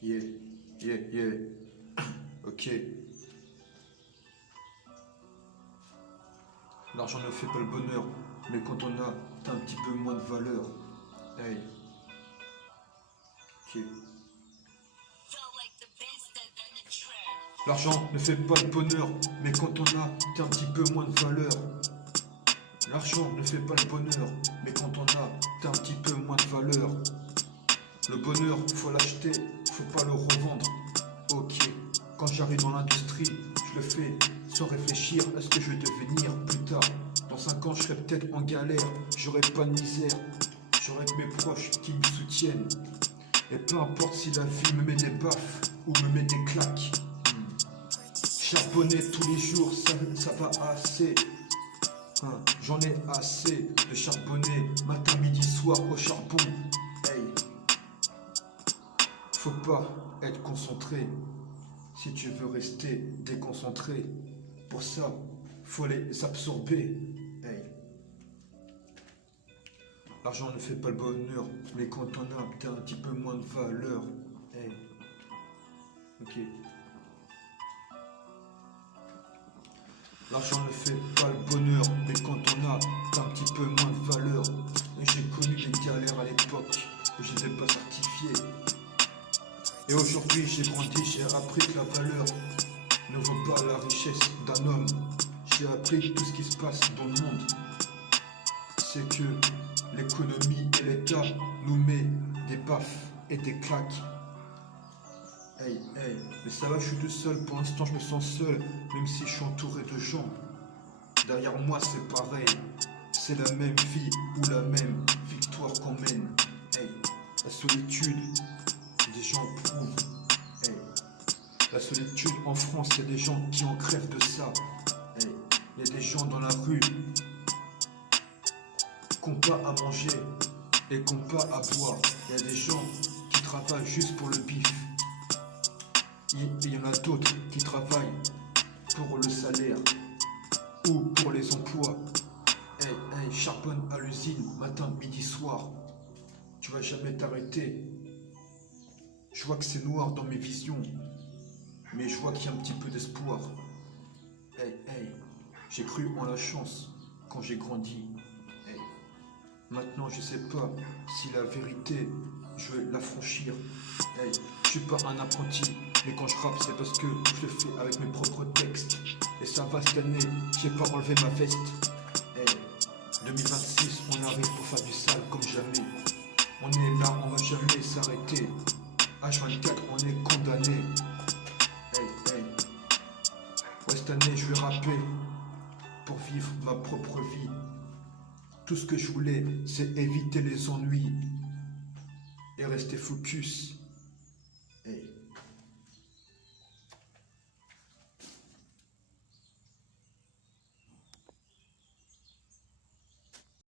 Yeah, yeah, yeah. Ok. L'argent ne fait pas le bonheur, mais quand on a, t'as un petit peu moins de valeur. Hey. Ok. L'argent ne fait pas le bonheur, mais quand on a, t'as un petit peu moins de valeur. L'argent ne fait pas le bonheur, mais quand on a, t'as un petit peu moins de valeur. Le bonheur, faut l'acheter, faut pas le revendre. Ok, quand j'arrive dans l'industrie, je le fais sans réfléchir à ce que je vais devenir plus tard. Dans 5 ans, je serai peut-être en galère, j'aurai pas de misère, j'aurai que mes proches qui me soutiennent. Et peu importe si la vie me met des baffes ou me met des claques. Charbonner tous les jours, ça va assez. J'en ai assez de charbonner matin, midi, soir au charbon. Hey. Faut pas être concentré si tu veux rester déconcentré. Pour ça, faut les absorber. Hey. L'argent ne fait pas le bonheur, mais quand on a, t'as un petit peu moins de valeur. Hey. Ok. L'argent ne fait pas le bonheur, mais quand on a, t'as un petit peu moins de valeur. J'ai connu des galères à l'époque où j'étais pas certifié. Et aujourd'hui j'ai grandi, j'ai appris que la valeur ne vaut pas la richesse d'un homme. J'ai appris que tout ce qui se passe dans le monde, c'est que l'économie et l'État nous met des baffes et des claques. Hey, hey, mais ça va, je suis tout seul, pour l'instant je me sens seul, même si je suis entouré de gens. Derrière moi c'est pareil, c'est la même vie ou la même victoire qu'on mène. Hey, la solitude, des gens prouvent. Hey, la solitude en France, il y a des gens qui en crèvent de ça. Hey, il y a des gens dans la rue qui n'ont pas à manger et qui n'ont pas à boire. Il y a des gens qui travaillent juste pour le bif. Et il y en a d'autres qui travaillent pour le salaire ou pour les emplois. Hey, hey, charbonne à l'usine, matin, midi, soir. Tu vas jamais t'arrêter. Je vois que c'est noir dans mes visions, mais je vois qu'il y a un petit peu d'espoir. Hey, hey, j'ai cru en la chance quand j'ai grandi. Hey. Maintenant, je sais pas si la vérité, je vais la franchir. Hey, je suis pas un apprenti, mais quand je rappe, c'est parce que je le fais avec mes propres textes. Et ça va cette année, j'ai pas enlevé ma veste. Hey, 2026, on arrive pour faire du sale comme jamais. On est là, on va jamais s'arrêter. H24, on est condamné. Hey, hey. Ouais, cette année, je vais rapper pour vivre ma propre vie. Tout ce que je voulais, c'est éviter les ennuis et rester focus. Hey.